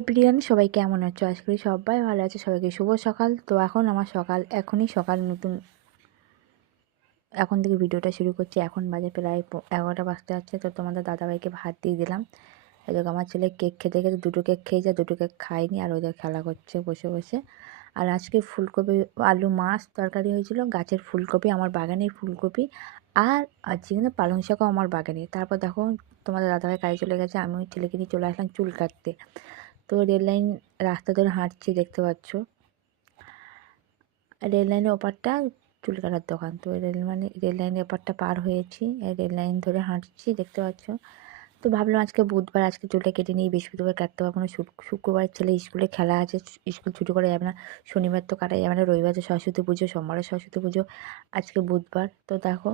Everyone, সবাই কেমন আছো? আশা করি সবাই ভালো আছে। সবাইকে শুভ সকাল। তো এখন আমার এখনই সকাল নতুন এখন থেকে ভিডিওটা শুরু করছি। এখন বাজে প্রায় 11টা বাজতে যাচ্ছে। তো তোমাদের দাদাভাইকে ভাত দিয়ে দিলাম। এদিকে আমার ছেলে কেক খেতে খেতে দুটো কেক খেয়ে যায়, দুটো কেক খায়নি, আর ওদের খেলা করছে বসে বসে। আর আজকে ফুলকপি আলু মাছ তরকারি হয়েছিল। গাছের ফুলকপি, আমার বাগানের ফুলকপি, আর আজকে কিন্তু পালং শাকও আমার বাগানে। তারপর দেখো তোমাদের দাদাভাই কাজে চলে গেছে, আমি ওই ছেলেকে নিয়ে চলে আসলাম চুল কাটতে। তো রেল লাইন রাস্তা ধরে হাঁটছি, দেখতে পাচ্ছ রেল লাইনের ওপারটা চুল কাটার দোকান। তো রেল লাইনের ওপারটা পার হয়েছি, রেল লাইন ধরে হাঁটছি, দেখতে পাচ্ছ। তো ভাবলাম আজকে বুধবার, আজকে চুলটা কেটে নিই, বৃহস্পতিবার কাটতে পারবো না, শুক্রবার ছেলে স্কুলে খেলা আছে, স্কুল ছুটি করা যাবে না, শনিবার তো কাটা যাবে না, রবিবার তো সরস্বতী পুজো, সোমবারে সরস্বতী পুজো, আজকে বুধবার। তো দেখো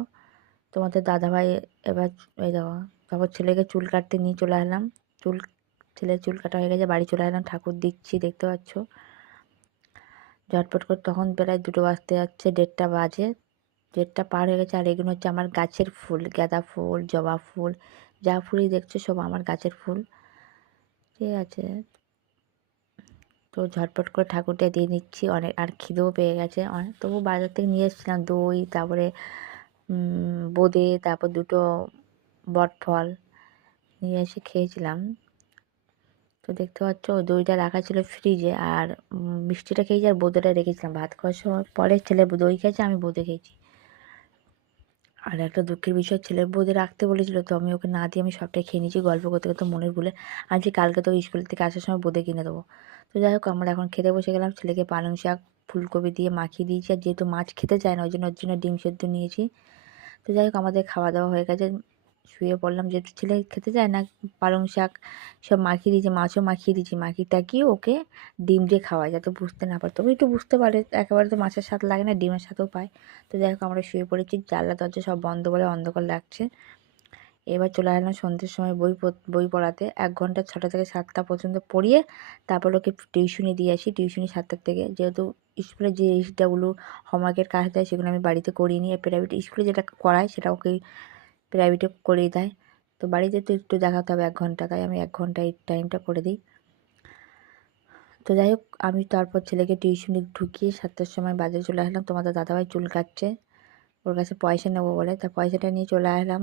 তোমাদের দাদাভাই এবার এই দেখো, তারপর ছেলেকে চুল কাটতে নিয়ে চলে আসলাম। চুল ছেলের চুল কাটা হয়ে গেছে, বাড়ি চলে আসলাম, ঠাকুর দিচ্ছি, দেখতে পাচ্ছ। ঝটপট করে তখন প্রায় 2টো বাজতে যাচ্ছে, 1:30 বাজে, 1:30 পার হয়ে গেছে। আর এগুলো হচ্ছে আমার গাছের ফুল, গাঁদা ফুল, জবা ফুল, যা ফুলই দেখছো সব আমার গাছের ফুল, ঠিক আছে। তো ঝটপট করে ঠাকুরটা দিয়ে নিচ্ছি, অনেক আর খিদেও পেয়ে গেছে অনেক। তবু বাজার থেকে নিয়ে এসেছিলাম দই, তারপরে বোঁদে, তারপর 2টো বটফল নিয়ে এসে খেয়েছিলাম। তো দেখতে পাচ্ছ দইটা রাখা ছিল ফ্রিজে, আর মিষ্টিটা খেয়েছি, আর বোঁদেটা রেখেছিলাম ভাত খাওয়ার সময়। পরে ছেলে দই খেয়েছে, আমি বোঁদে খেয়েছি। আর একটা দুঃখের বিষয়, ছেলের বোঁদে রাখতে বলেছিল, তো আমি ওকে না দিয়ে আমি সবটাই খেয়ে নিয়েছি গল্প করতে করতে মনের ভুলে। আমি যে কালকে তো স্কুল থেকে আসার সময় বোঁদে কিনে দেবো। তো যাই হোক, আমরা এখন খেতে বসে গেলাম। ছেলেকে পালং শাক ফুলকপি দিয়ে মাখিয়ে দিয়েছি, আর যেহেতু মাছ খেতে চায় না, ওর জন্য ডিম সেদ্ধ নিয়েছি। তো যাই হোক, আমাদের খাওয়া দাওয়া হয়ে গেছে, শুয়ে পড়লাম। যেহেতু ছেলে খেতে চায় না পালং শাক, সব মাখিয়ে দিয়েছি, মাছও মাখিয়ে দিয়েছি, মাখিয়ে টাকিয়ে ওকে ডিম দিয়ে খাওয়াই, যাতে বুঝতে না পারে, তবে একটু বুঝতে পারে। একেবারে তো মাছের স্বাদ লাগে না, ডিমের স্বাদও পায়। তো যাই হোক, আমরা শুয়ে পড়েছি, জানলা দরজা সব বন্ধ করে, অন্ধকার লাগছে। এবার চলে আসলাম সন্ধ্যের সময় বই পড়াতে। 1 ঘন্টা 6টা থেকে 7টা পর্যন্ত পড়িয়ে তারপর ওকে টিউশনি দিয়ে আসি। টিউশনি 7টার থেকে, যেহেতু স্কুলে যে জিনিসটাগুলো হোমওয়ার্কের কাজ দেয় সেগুলো আমি বাড়িতে করিয়ে নিই, প্রাইভেট স্কুলে যেটা করায় সেটা ওকে প্রাইভেটে করিয়ে দেয়। তো বাড়িতে তো একটু দেখাতে হবে 1 ঘন্টা, তাই আমি 1 ঘন্টা এই টাইমটা করে দিই। তো যাই হোক, আমি তারপর ছেলেকে টিউশনি ঢুকিয়ে 7টার সময় বাজারে চলে আসলাম। তোমাদের দাদাভাই চুল কাটছে, ওর কাছে পয়সা নেবো বলে, তা পয়সাটা নিয়ে চলে আসলাম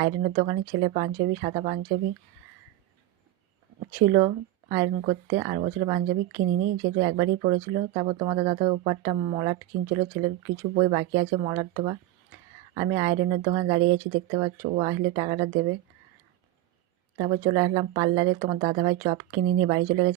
আয়রনের দোকানে। ছেলে পাঞ্জাবি, সাদা পাঞ্জাবি ছিল আয়রন করতে, আর বছরের পাঞ্জাবি কিনিনি, যেহেতু একবারই পড়েছিল। তারপর তোমাদের দাদা ওপারটা মলাট কিনছিল, ছেলের কিছু বই বাকি আছে মলাট দেওয়া। আমি আয়রনের দোকানে দাঁড়িয়ে আছি, দেখতে পাচ্ছ, ও আসলে টাকাটা দেবে। তারপর চলে আসলাম পার্লারে, তোমার দাদাভাই চপ কিনে নিয়ে বাড়ি চলে গেছে।